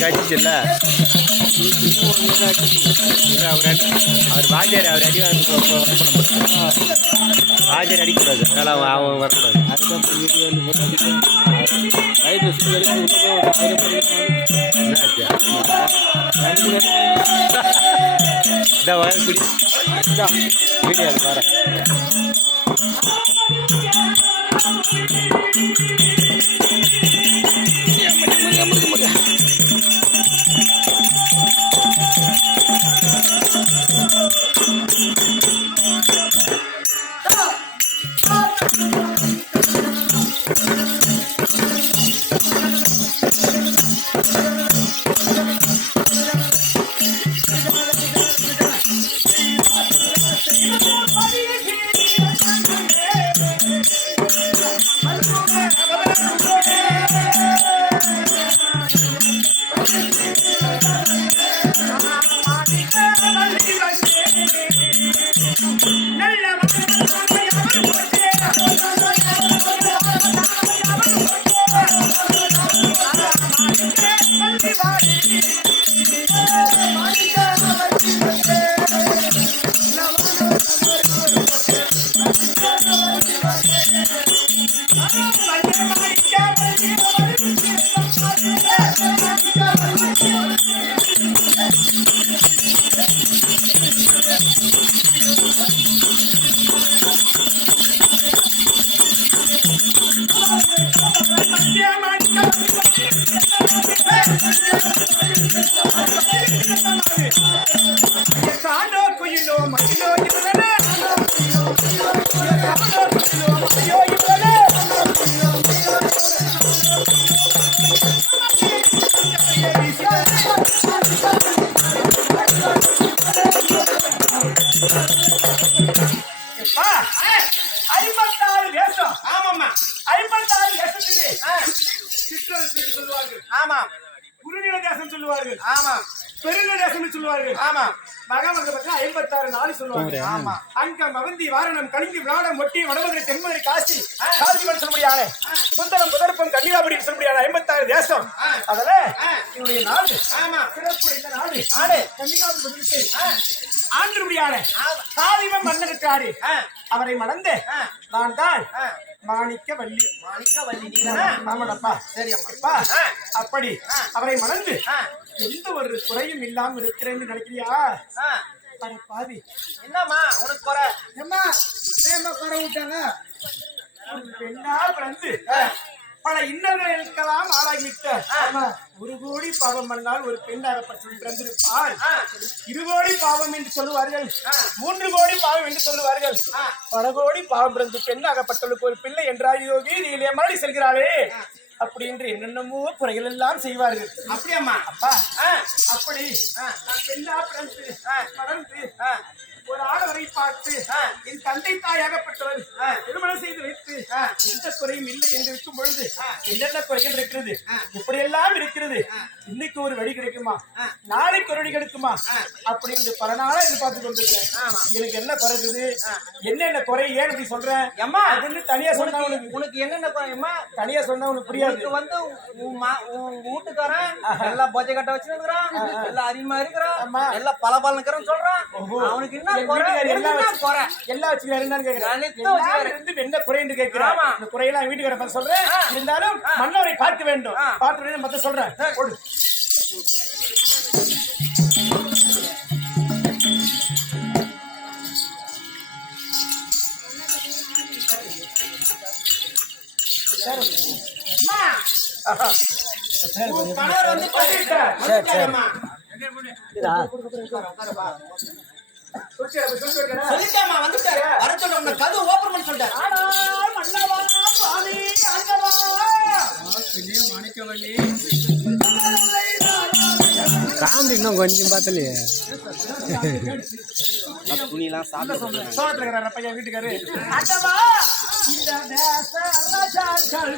கடிச்சுல்ல அவர் வாஜர் அவர் அடி வாஜர் அடிக்கூடாது, அதனால் அவன் வரக்கூடாது. அதுதான் இந்த வரக்குடி வீடியோ அது வர அவரை மணந்து நான் தான் மாணிக்கவல்லி. ஆமாடப்பா, சரி அம்மா. அப்படி அவரை மணந்து எந்த ஒரு குறையும் இல்லாம இருக்கிறேன்னு நினைக்கிறியா? பாவி, என்னம்மா உனக்கு குறை? ஏம்மா குறை விட்டாங்க. பெண்ணா பிறந்து பல இன்னல்களுக்கெல்லாம் ஆளாகிவிட்ட ஒரு கோடி பாவம் பண்ணால் ஒரு பெண்ணாகப்பட்டு பிறந்திருப்பாள். 2 கோடி பாவம் என்று சொல்லுவார்கள், 3 கோடி பாவம் என்று சொல்லுவார்கள். பல கோடி பாவம் பிறந்து பெண்ணாகப்பட்டவளுக்கு ஒரு பிள்ளை என்றால் யோகி நீ மாடி செல்கிறாளே அப்படி என்று என்னென்னமோ குறைகள் எல்லாம் செய்வார்கள். அப்படியாம்மா? அப்பா அப்படி பெண்ணா பிறந்து வளர்ந்து ஒரு ஆடவரை பார்த்து என் தந்தை தாயாகப்பட்டவர் திருமணம் செய்து வைத்து எந்த குறையும் இல்லை என்று இருக்கும் பொழுது என்னென்ன குறைகள் இருக்கிறது, இப்படியெல்லாம் இருக்கிறது, இன்னைக்கு ஒரு வழி கிடைக்குமா, நாளைக்கு ஒரு வழி கிடைக்குமா அப்படின்னு பல நாளா எதிர்பார்த்து கொண்டிருக்கிறேன். எனக்கு என்ன குறைக்குது, என்னென்ன குறை, ஏன் அப்படி சொல்றேன் அம்மா? அதுன்னு தனியா சொன்னா உனக்கு என்னென்ன குறையுமா? தனியா சொன்னா உனக்கு புரியாது. வந்து உன் வீட்டுக்காரன் எல்லாம் போஜை கட்ட வச்சிருக்கிறான், எல்லாம் அதிகமா இருக்கிறான், எல்லாம் பல பலன் இருக்கிறான்னு சொல்றான். அவனுக்கு என்ன என்ன குறை என்று கேட்கிறான். இந்த குறையெல்லாம் வீட்டுக்கார சொல்றேன். இருந்தாலும் மன்னரை பார்க்க வேண்டும், பார்த்து மத்த சொல்றேன். காமெடி இன்னும் கொஞ்சம் பார்த்தலையே. துணிலாம் சாப்பிட்டு சோகத்துல இருக்கிறாரு பையன் வீட்டுக்காரு. அட்டவா இந்த தேச ராஜாக்கள்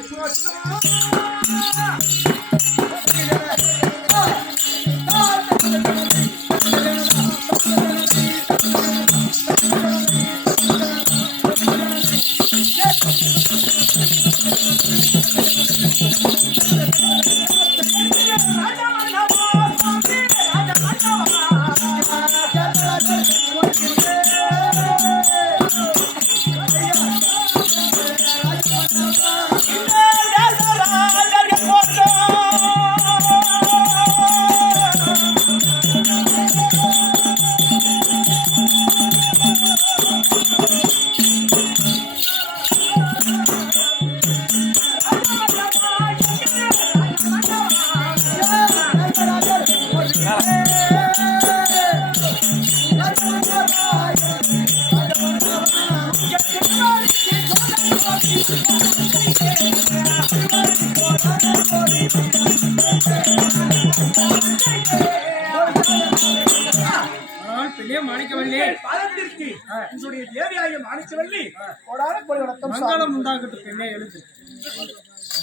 பாதத்திற்கு என்னுடைய தேவியாகிய மாணிக்கவல்லி கோடான கோடி வணக்கம். மங்களம் உண்டாகட்டும். பெண்ணே எழுது.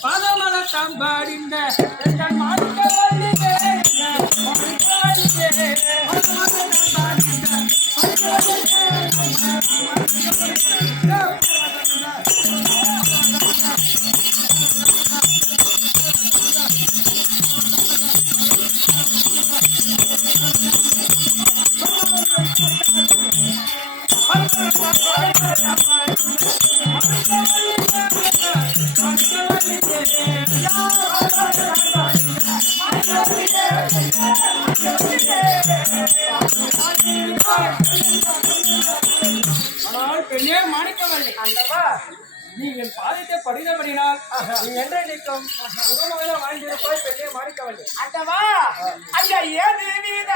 பாதமல தாம்பாடிந்த எங்கள் மாணிக்கவல்லியே, மாணிக்கவல்லியே, பெண்ணே மாணிக்கவல்லி, நீ என் பாதத்தை படித்தபடினால் நீ என்ற நிற்கும் உணவுகளை வாங்கியிருப்பாய். பெண்ணே மாணிக்கவல்லி, அட்டவா ஐயா ஏது வீத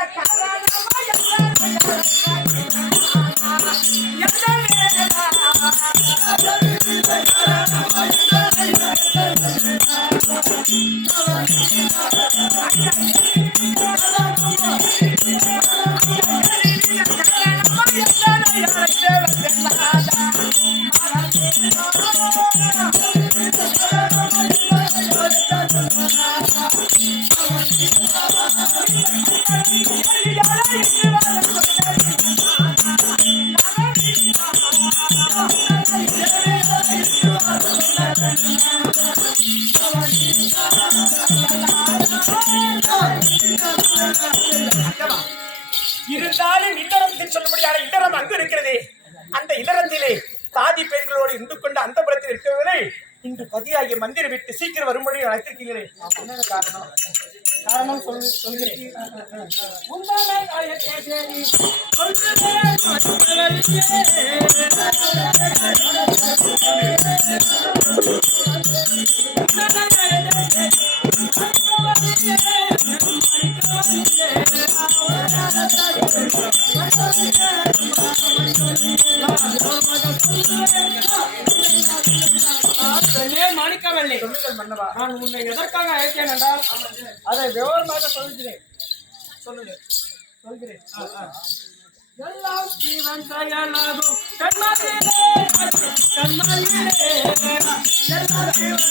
இருந்தாலும் இல்லறத்தில் சொல்ல முடியாத இல்லறம் அங்கு இருக்கிறது. அந்த இல்லறத்திலே சாதி பெண்களோடு இருந்து கொண்டு அந்த புறத்தில் இருக்கவில்லை. இன்று பதியாகிய மந்திர விட்டு சீக்கிரம் வரும்படி அழைத்திருக்கிறேன். என்ன காரணம்? காரணம் சொல்கிறேன். மாணிக்கவல்லி, நான் உன்னை எதற்காக அழைத்தேன் என்றால் அதை விவரமாக சொல்கிறேன். சொல்கிறேன். எல்லாம் ஜீவன் செயலாகும் கண்மணியே, கண்மணியே, எல்லாம் ஜீவன்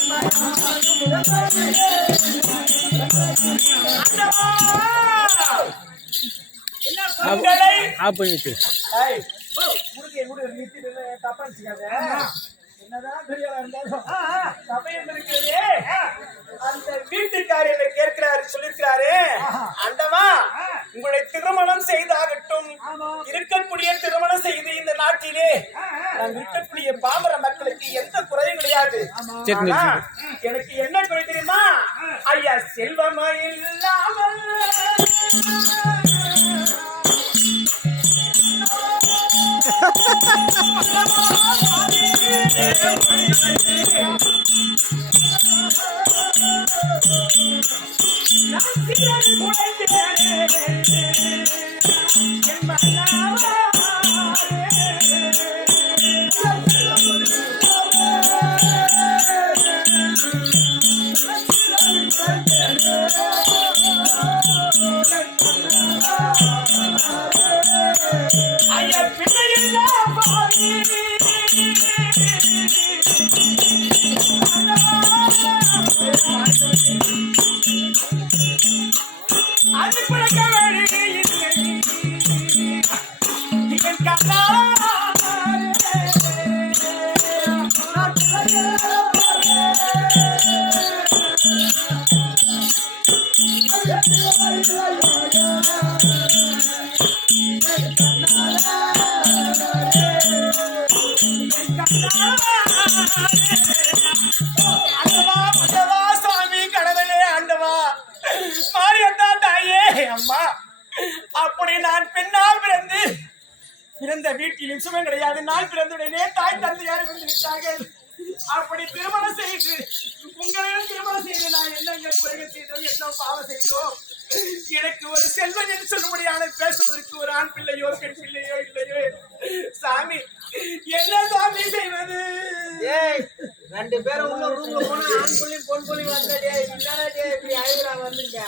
என்னதான் பெரியவா இருந்தாலும் சமயம் இருக்கிறதே. அந்த வீட்டுக்காரர் என்ன கேட்கிறாரு, சொல்லிருக்கிறாரு, அண்டவா உங்களுடைய திருமணம் செய்தாகட்டும். இருக்கக்கூடிய திருமணம் செய்து இந்த நாட்டிலே நான் இருக்கக்கூடிய பாமர மக்களுக்கு எந்த குறையும் கிடையாது. எனக்கு என்ன குறை தெரியுமா? ஐயா செல்வமா இல்லாமல் ஐயா சுவாமி கடவுளே ஆண்டவா மாரியத்தா தாயே அம்மா அப்படி நான் பெண்ணால் பிறந்த வீட்டில் சுமை கிடையாது. நான் பிறந்தவுடனே தாய் தந்தையார் வந்து விட்டார்கள். அப்படி திருமணம் செய்து உங்களையும் திருமணம் செய்து நான் என்னங்க குறைக செய்தோம், என்ன பாவம் செய்தோம்? எனக்கு ஒரு செல்வன் என்று சொல்லும்படியான பேசுவதற்கு ஒரு ஆண் பிள்ளையோ பெண் பிள்ளையோ இல்லையோ சாமி, என்ன சாமி செய்வது? ரெண்டு பேரும் உள்ள ரூம்ல போனா ஆண் புள்ளி பொன் புள்ளி வந்தடே இல்லடே இப்படி ஆயிரா வந்துங்க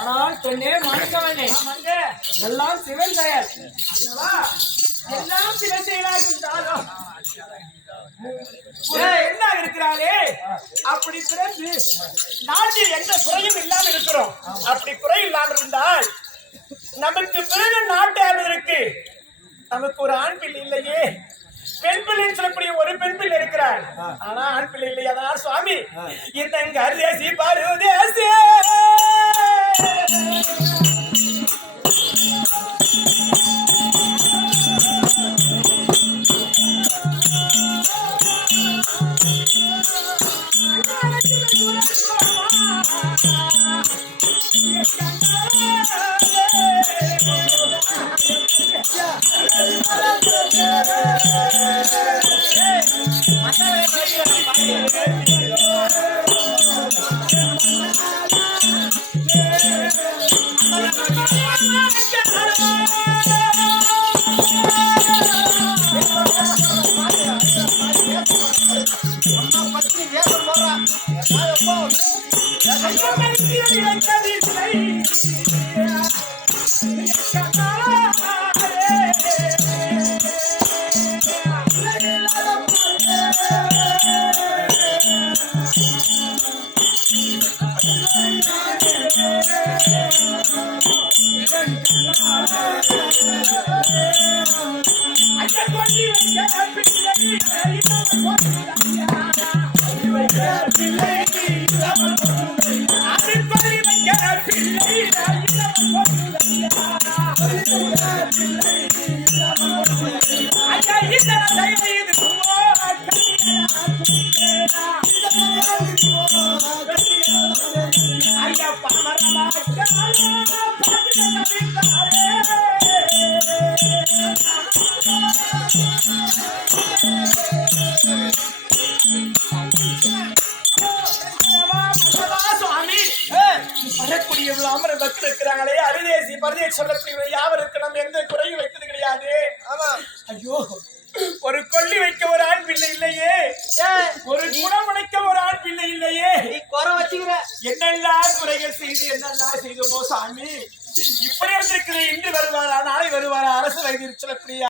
ஆனால் பெண்ணே மாணிக்கவனே, எல்லாம் சிவன் செயல். எல்லாம் சில செயலாக இருந்தாலும் என்ன இருக்கிறாரே அப்படி பிறந்து நாட்டில் எந்த குறையும் இல்லாமல் இருக்கிறோம். அப்படி குறை இல்லாமல் இருந்தால் நமக்கு பிறகு நாட்டு ஆள்வதற்கு நமக்கு ஒரு ஆண் பிள்ளை இல்லையே. பெண் பிள்ளைன்னு சொல்லக்கூடிய ஒரு பெண் பிள்ளை இருக்கிறார், ஆனா ஆண் பிள்ளை இல்லை. அதனால் சுவாமி இந்த கருதேசி பருதேசி இருக்கிறாங்களே அருதேசி பரதேசி சொல்லக்கூடிய யாவருக்கு நம்ம எந்த குறையும் வைத்தது கிடையாது. ஐயோ, ஒரு கொல்லி வைக்க ஒரு ஆண் பிள்ளை இல்லையே, ஒரு குணமுடைக்க ஒரு ஆண் பிள்ளை இல்லையே. குறை வச்சுக்கிற என்னெல்லாம் குறைகள் செய்து என்னெல்லாம் செய்தோமோ சாமி. இப்படி இருந்திருக்கிற இன்று வருவாரா நாளை வருவாரா அரசு வைத்தியர் சொல்லக்கூடிய